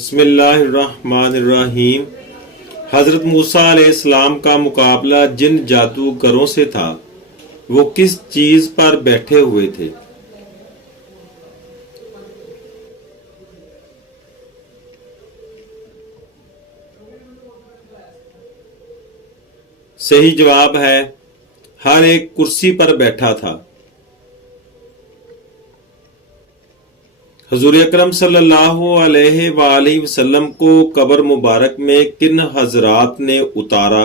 بسم اللہ الرحمن الرحیم۔ حضرت موسیٰ علیہ السلام کا مقابلہ جن جادوگروں سے تھا وہ کس چیز پر بیٹھے ہوئے تھے؟ صحیح جواب ہے ہر ایک کرسی پر بیٹھا تھا۔ حضور اکرم صلی اللہ علیہ وآلہ وسلم کو قبر مبارک میں کن حضرات نے اتارا؟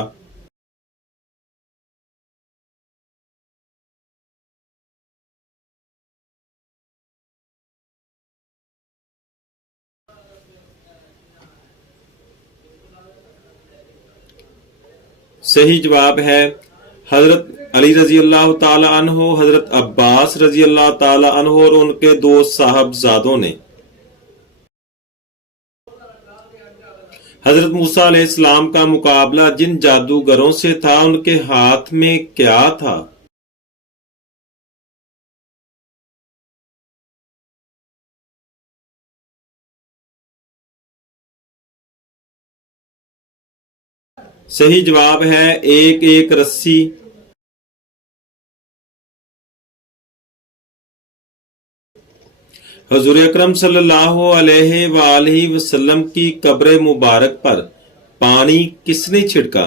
صحیح جواب ہے حضرت علی رضی اللہ تعالی عنہ، حضرت عباس رضی اللہ تعالی عنہ اور ان کے دو صاحبزادوں نے۔ حضرت موسیٰ علیہ السلام کا مقابلہ جن جادوگروں سے تھا ان کے ہاتھ میں کیا تھا؟ صحیح جواب ہے ایک رسی۔ حضور اکرم صلی اللہ علیہ وآلہ وسلم کی قبر مبارک پر پانی کس نے چھڑکا؟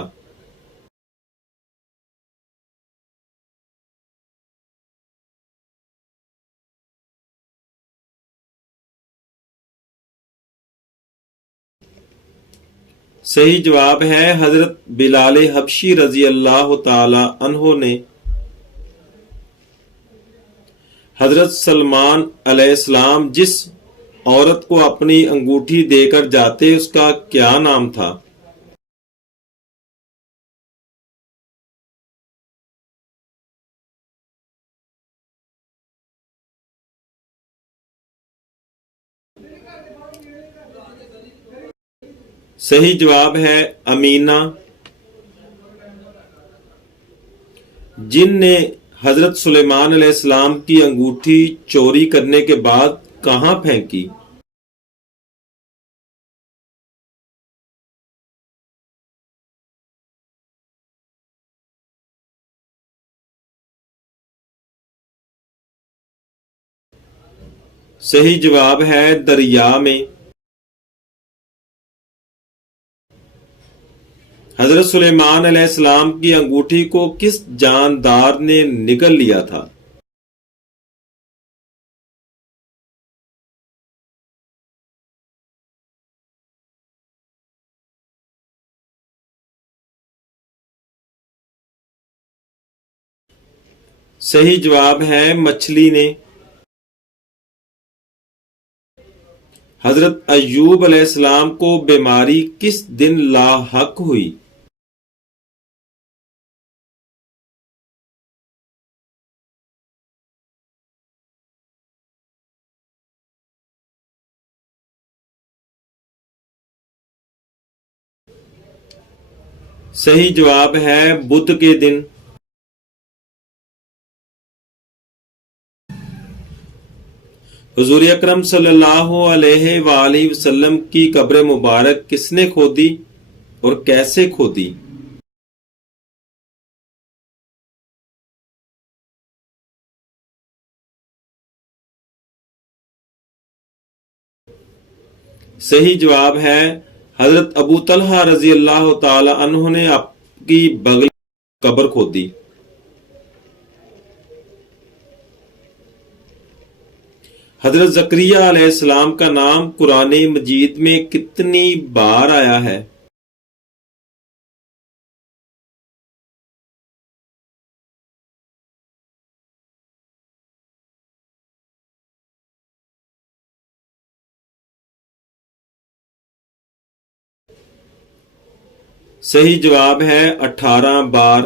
صحیح جواب ہے حضرت بلال حبشی رضی اللہ تعالی عنہ نے۔ حضرت سلمان علیہ السلام جس عورت کو اپنی انگوٹھی دے کر جاتے اس کا کیا نام تھا؟ صحیح جواب ہے امینہ۔ جن نے حضرت سلیمان علیہ السلام کی انگوٹھی چوری کرنے کے بعد کہاں پھینکی؟ صحیح جواب ہے دریا میں۔ حضرت سلیمان علیہ السلام کی انگوٹھی کو کس جاندار نے نگل لیا تھا؟ صحیح جواب ہے مچھلی نے۔ حضرت ایوب علیہ السلام کو بیماری کس دن لاحق ہوئی؟ صحیح جواب ہے بدھ کے دن۔ حضور اکرم صلی اللہ علیہ وآلہ وسلم کی قبر مبارک کس نے کھودی اور کیسے کھودی؟ صحیح جواب ہے حضرت ابو طلحہ رضی اللہ تعالی عنہ نے آپ کی بغل قبر کھودی۔ حضرت زکریا علیہ السلام کا نام قرآن مجید میں کتنی بار آیا ہے؟ صحیح جواب ہے 18 بار۔